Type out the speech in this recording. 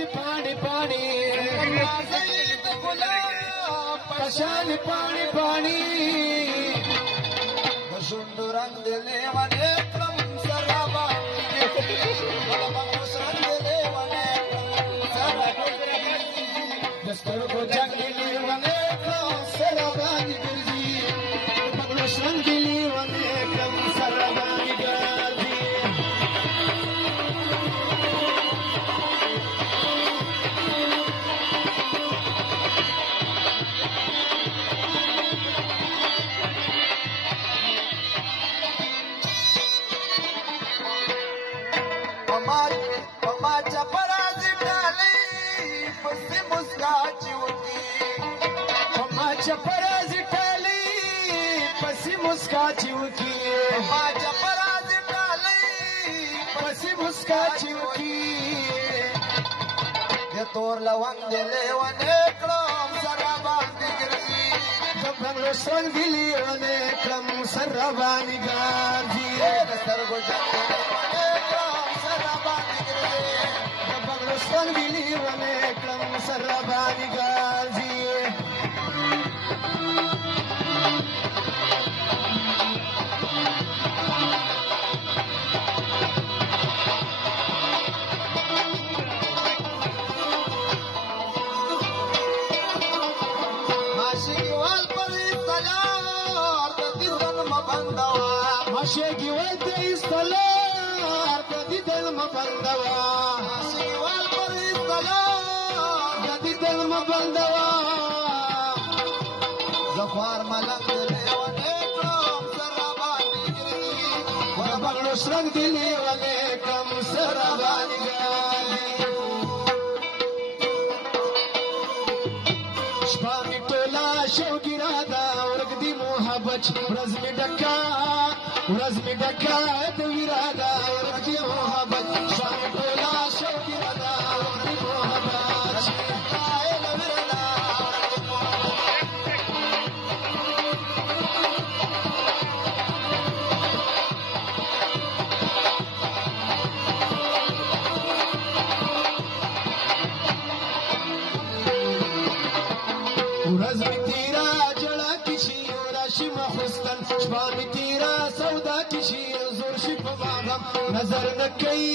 دي پاڼې پاڼې زید ګلاب پشان پاڼې پاڼې د شونډو رنگ دې لیونی کړم سره باندې د بنګړو رنگ دې لیونی کړم سره د سترګو جنګ دې لیونی کړم سره باندې ګرځي د بنګړو شرنګ دې لیونی کړم سره باندې ګرځي پما چپرازی ډالۍ پسې مسکا چې وکړي پما چپرازی ډالۍ پسې مسکا چې وکړي پما چپرازی ډالۍ پسې مسکا چې وکړي د تور لونګ دې لیونی کړم سره باندې ګرځي د بنګړو شرنګ دې لیونی کړم سره باندې ګرځي د سترګو جنګ دې لیونی کړم سره باندې ګرځي د بنګړو شرنګ دې لیونی کړم سره باندې ګرځي ماشیوال پر سلام د دې ځن مبندوا ماشېږي ول د استلار د دې دل مبندوا ماشیوال پر سلام د دې دل مبندوا زخوار ملنګ دې لیونی کړم سره باندې ګرځي د بنګړو شرنګ دې لیونی کړم سره باندې ګرځي شپه مې ټوله شوګیرا ده ورک دي محبت ورځ مې ډکه د ویرا ده ورک دي محبت شپه مې ټوله شوګیرا ده ورک دي محبت ورځ مې تیرا جړه کې شي راشي مخستن شپه مې تیرا سودا کې شي زور شي په باغم نظر نه کوي